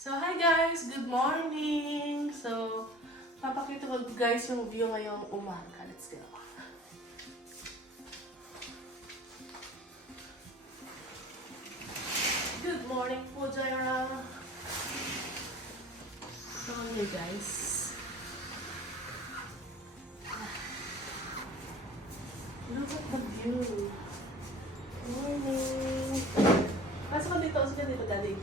So, hi guys! Good morning! So, papakita ko guys yung view ngayong umaga. Let's go. Good morning po, Jaira! So, hey guys. Look at the view. Morning! Pasok ka dito, daddy.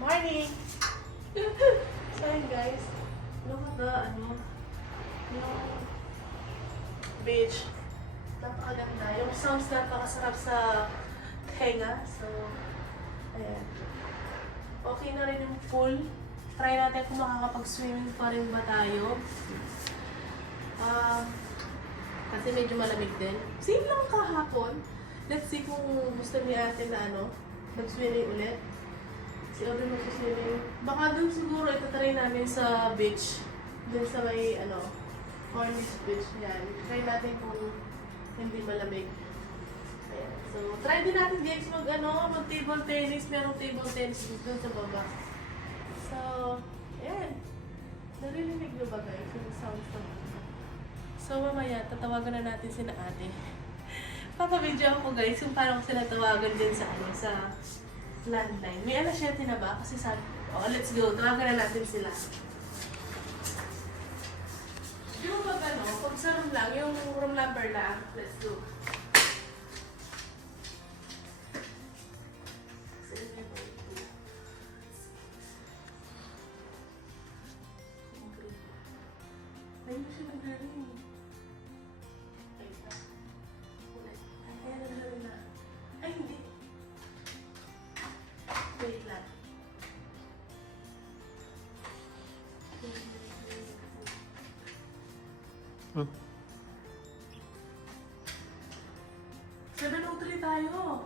Morning! So yun guys, look at the yung beach. Napakaganda. Yung sounds napakasarap sa tenga. So, ayan. Okay na rin yung pool. Try natin kung makakapag-swimming pa rin ba tayo. Kasi medyo malamig din. Same lang kahapon. Let's see kung gusto ni ate na mag-swimming ulit. Si Aubrey mag-swimming. Baka dun siguro itatry namin sa beach. Dun sa may Cornish Beach. Yan. Try natin kung hindi malamig. Ayan. So, try din natin guys mag-table tennis. Merong table tennis dun sa baba. So, ayan. Narinig nyo ba guys? Yung sounds naman. So, mamaya, tatawagan na natin si na ate. Papabidyo ako guys kung paano ko sila tawagan din sa landline. May alas 7 na ba? Kasi sabi, let's go. Tawagan na natin sila. Yung pag sa room lang, yung room number lang. Let's go. Ayun siya nag-ring. Ay, hindi. Wait lang. Hmm. 7:03 tayo.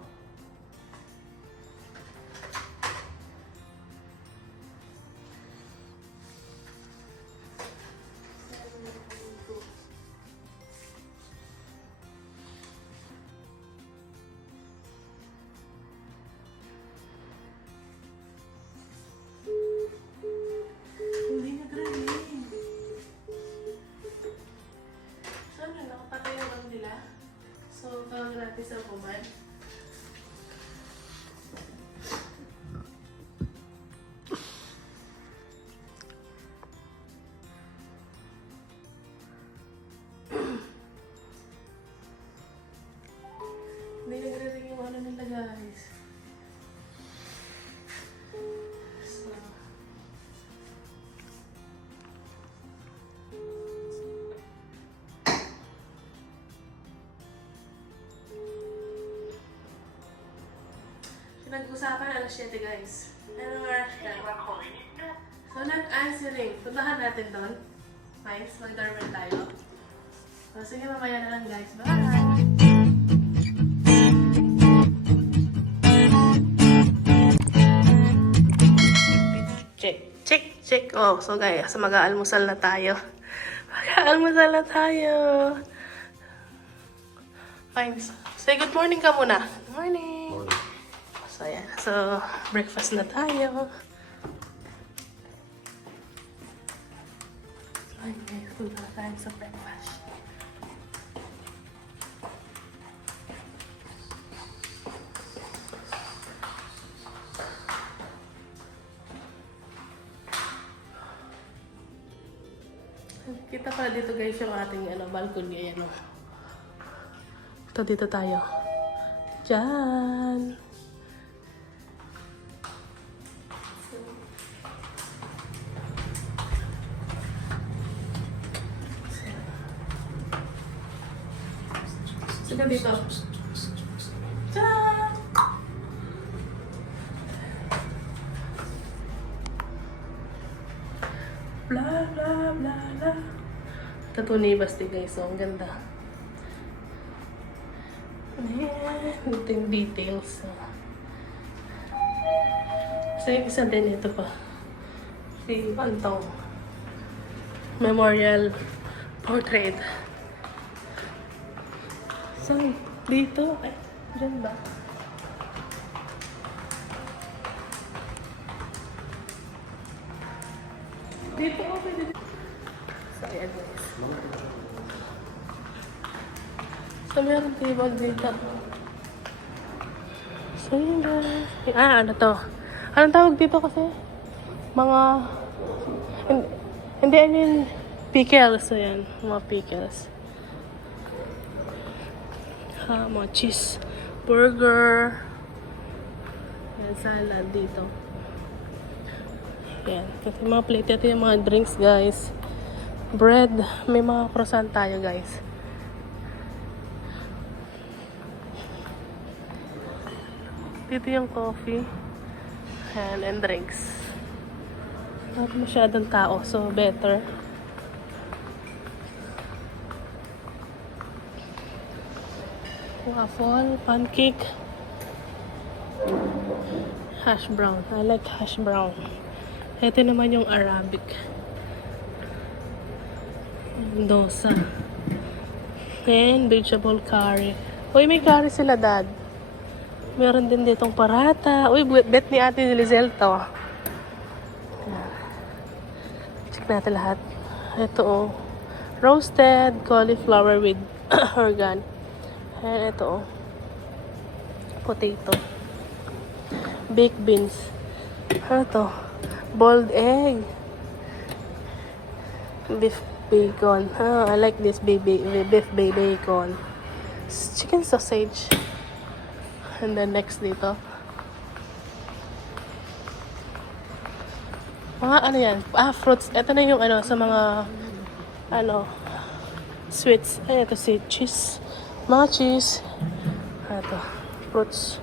Hindi nag-ring. Saan na? Nakapatay yung lang nila. So, tawagan natin sa command. Hindi nag-ring yung nila guys. Nag-usapan alas 7 guys. Ano oras na? So, not answering. Puntahan natin doon. Nice. Mag-darwin tayo. So, sige, mamaya na lang guys. Bye! Check. Oh, so guys, mag-aalmusal na tayo. Mag-aalmusal na tayo. Fine. Say good morning ka muna. Good morning. So, ayan. So, breakfast na tayo. So, ayan guys. Punta na tayo sa breakfast. Kita pala dito guys yung ating balcony. Ayan. Ito dito tayo. Diyan. Sige dito. Tara! Bla bla bla bla. Ito ni Basti guys. So, ang ganda. Ayan. Ito yung details. So, yung isa din ito pa. Si Pantong. Memorial portrait. So, dito. Diyan ba? Dito ako pwede. So, ayan guys. So, meron table dito. So, yun guys. Ano to? Anong tawag dito kasi? Mga... Hindi, I mean, pickles. So, yan. Mga pickles. Mga cheese. Burger. Yan, salad dito. Yan. Kasi mga plate. Ito yung mga drinks, guys. Bread. May mga croissant tayo, guys. Dito yung coffee. And drinks. Not masyadong tao, so better. Waffle, pancake, hash brown. I like hash brown. Ito naman yung Arabic. Dosa. And vegetable curry. Uy, may curry sila, Dad. Meron din ditong parata. Uy, bet ni Ate Lizelle to. Check natin lahat. Ito oh. Roasted cauliflower with organ. And ito oh. Potato. Baked beans. Ano to? Boiled egg. Beef bacon. Oh, I like this beef bacon. Chicken sausage. And then next dito. Mga ano yan? Fruits. Ito na yung ano sa mga sweets. Ay, ito si cheese. Mga cheese. Ito. Fruits.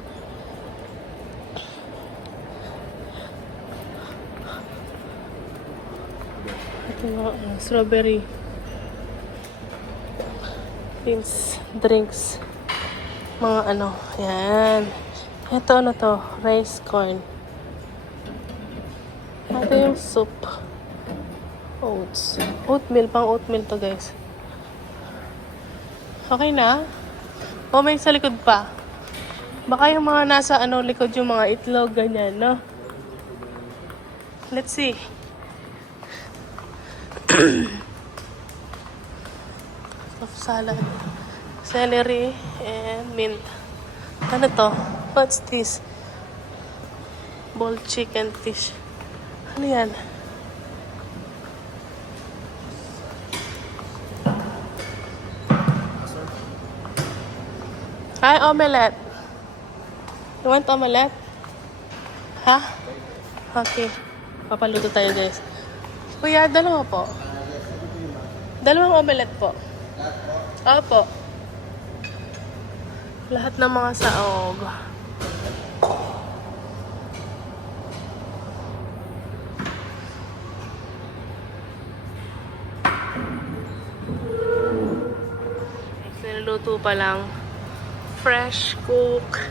Ito mga strawberry. Beans. Drinks. Mga yan. Ito ano to? Rice corn. Ito yung soup. Oats. Oatmeal. Pang oatmeal to guys. Okay na? O may sa likod pa. Baka yung mga nasa likod yung mga itlog, ganyan, no? Let's see. Soft salad. Celery and mint. Ano to? What's this? Boiled chicken fish. Ano yan? Hi, omelette. You want omelette? Ha? Okay. Papaluto tayo guys. Kuya, dalawa po. Dalawang omelette po. Opo. Lahat ng mga saog. Niluluto pa lang. Fresh cook.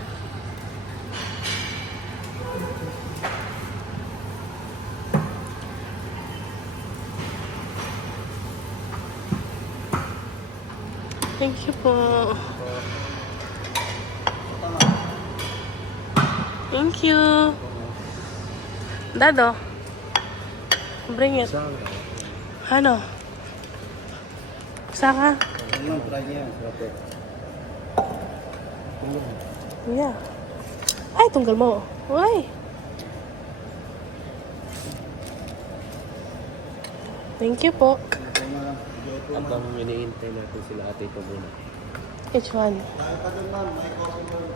Thank you po. Thank you. Dado. Bring it. Ano? Saka? Yeah. Ay, tunggal mo. Uy. Thank you po. Habang iniintay natin sila ate ito muna. Which one?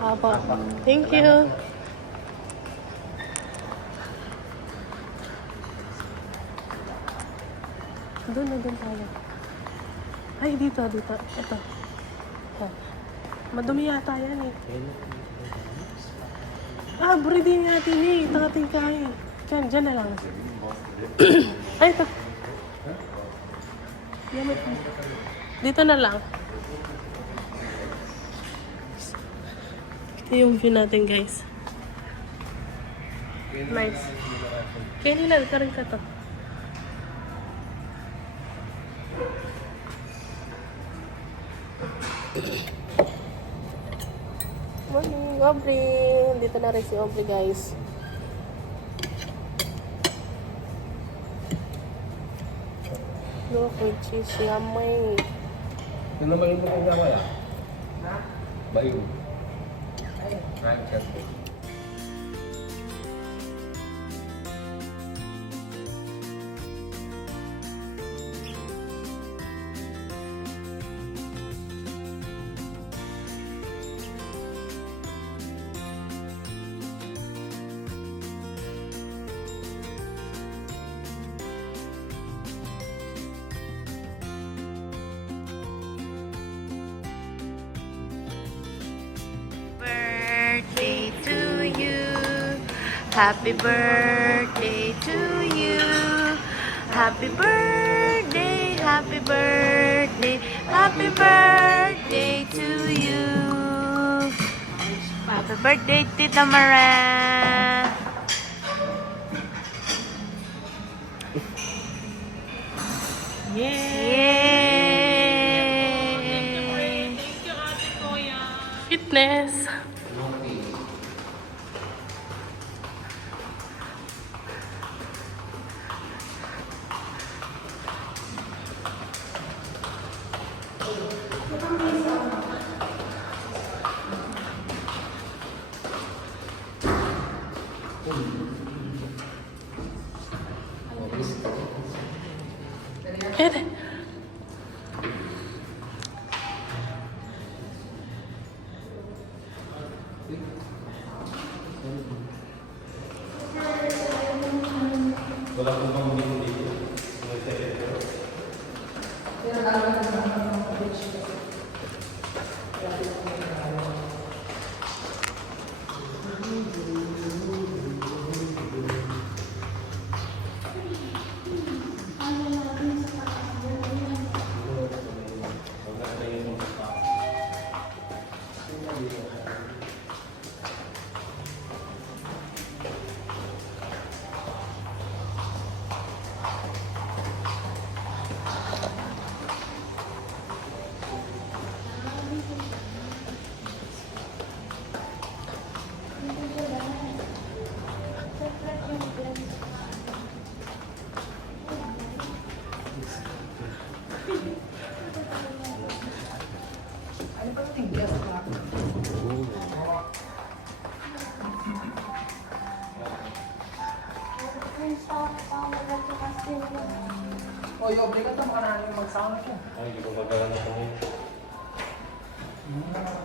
Apo. Thank you. Doon tayo. Ay, dito. Ito. Madumi yata yan eh. Buridin natin eh. Tangating kain. Diyan na lang. Ay, ito. Dito na lang. Ito yung view natin guys. Nice. Kaya nila, karin ka to. Morning, Aubrey. Dito na rin si Aubrey, guys. Look, with cheese, yummy. Sino ba yung mukhang yawa ya? Ha? Bayo. Ay. Ay, Birthday to you. Happy birthday to you. Happy birthday, happy birthday, happy birthday to you. Happy birthday, Tita Mara. Yay! Fitness. Pwede. wala pong pamilya dito. O, yung obligato, maka na magsauna siya. Ay, hindi ko magkakaroon na po.